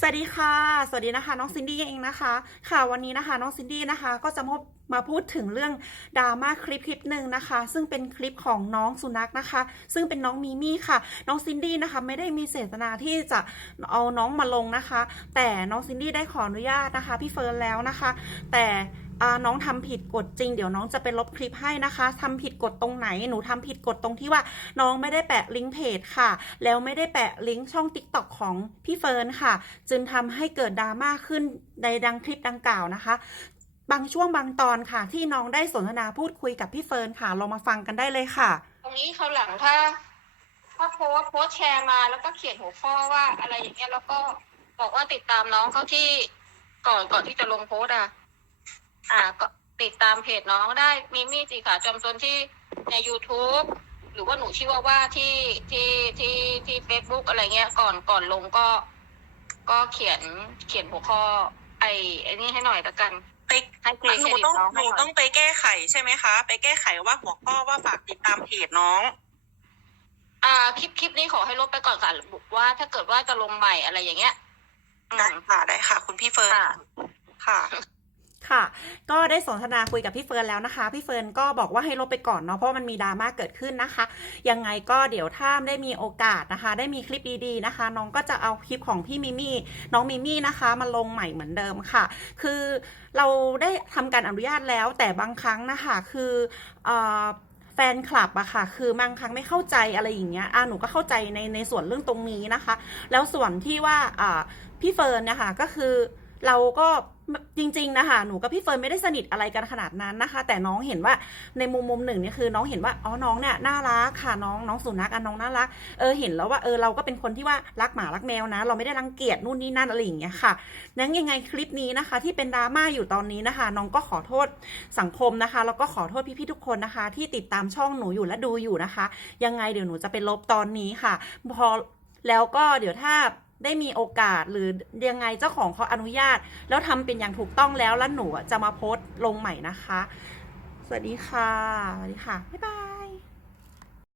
สวัสดีค่ะ สวัสดีนะคะ น้องซินดี้เองนะคะ ค่ะวันนี้นะคะ น้องซินดี้นะคะ ก็จะมามาพูดถึงเรื่องดราม่าคลิปคลิปหนึ่งนะคะ ซึ่งเป็นคลิปของน้องสุนัขนะคะ ซึ่งเป็นน้องมีมี่ค่ะ น้องซินดี้นะคะไม่ได้มีเจตนาที่จะเอาน้องมาลงนะคะ แต่น้องซินดี้ได้ขออนุญาตนะคะพี่เฟิร์นแล้วนะคะ แต่ น้องทำผิดกฎจริง เดี๋ยวน้องจะไปลบคลิปให้นะคะทำผิดกฎตรงไหนหนูทำผิดกฎตรงที่ว่าน้องไม่ได้แปะลิงก์เพจค่ะ แล้วไม่ได้แปะลิงก์ช่อง TikTok ของพี่เฟิร์นค่ะ จึงทำให้เกิดดราม่าขึ้นในดังคลิปดังกล่าวนะคะบางช่วงบางตอนค่ะ ที่น้องได้สนทนาพูดคุยกับพี่เฟิร์นค่ะเรามาฟังกันได้เลยค่ะ ตรงนี้เขาหลังถ้าถ้าโพสต์โพสต์แชร์มาแล้วก็เขียนหัวข้อว่าอะไรอย่างเงี้ยแล้วก็บอกว่าติดตามน้องเขาที่ก่อนก่อนที่จะลงโพสอะ อ่าก็ติดตามเพจน้องได้มีมี่จีขาจอมซนที่ใน YouTube หรือว่าหนูชื่อว่าว่าที่ที่ที่ที่ Facebook อะไรเงี้ยก่อนก่อนลงก็ ก็เขียนเขียนหัวข้อ ไอ้ไอ้นี่ให้หน่อยละกัน ไปให้เครหนูดิตต้องน้องหให้นูหน่ต้ออยงไปแก้ไขใช่ไหมคะ ไปแก้ไขว่าหัวข้อว่าฝากติดตามเพจน้อง อ่าคลิปคลิปนี้ขอให้ลบไปก่อนค่ะบอกว่า ถ้าเกิดว่าจะลงใหม่อะไรอย่างเงี้ยอืได้ม ค่ะได้ค่ะ คุณพี่เฟิร์นค่ะ ค่ะ ค่ะ ก็ได้สนทนาคุยกับพี่เฟิร์นแล้วนะคะ พี่เฟิร์นก็บอกว่าให้ลบไปก่อนเนาะเพราะมันมีดราม่าเกิดขึ้นนะคะ ยังไงก็เดี๋ยวถ้าได้มีโอกาสนะคะ ได้มีคลิปดีๆนะคะ น้องก็จะเอาคลิปของพี่มิมี่น้องมิมี่นะคะมาลงใหม่เหมือนเดิมค่ะ คือเราได้ทำการอนุญาตแล้วแต่บางครั้งนะคะคืออแฟนคลับอะค่ะ คือบางครั้งไม่เข้าใจอะไรอย่างเงี้ยอะหนูก็เข้าใจในในส่วนเรื่องตรงนี้นะคะ แล้วส่วนที่ว่าอ่าพี่เฟิร์นเนี่ยค่ะก็คือ เราก็จริง ๆ นะคะ หนูกับพี่เฟิร์นไม่ได้สนิทอะไรกันขนาดนั้นนะคะ แต่น้องเห็นว่าในมุมมุมหนึ่งเนี่ยคือน้องเห็นว่าอ๋อน้องเนี่ยน่ารักค่ะน้องน้องสุนัขอะน้องน่ารักเออเห็นแล้วว่าเออเราก็เป็นคนที่ว่ารักหมารักแมวนะ เราไม่ได้รังเกียจนู่นนี่นั่นอะไรอย่างเงี้ยค่ะนั้นยังไงคลิปนี้นะคะ ที่เป็นดราม่าอยู่ตอนนี้นะคะ น้องก็ขอโทษสังคมนะคะแล้วก็ขอโทษพี่ๆทุกคนนะคะ ที่ติดตามช่องหนูอยู่และดูอยู่นะคะ ยังไงเดี๋ยวหนูจะไปลบตอนนี้ค่ะ พอแล้วก็เดี๋ยวถ้า ได้มีโอกาสหรือยังไงเจ้าของเขาอนุญาต แล้วทำเป็นอย่างถูกต้องแล้วแล้วหนูจะมาโพสต์ลงใหม่นะคะ สวัสดีค่ะสวัสดีค่ะบ๊ายบาย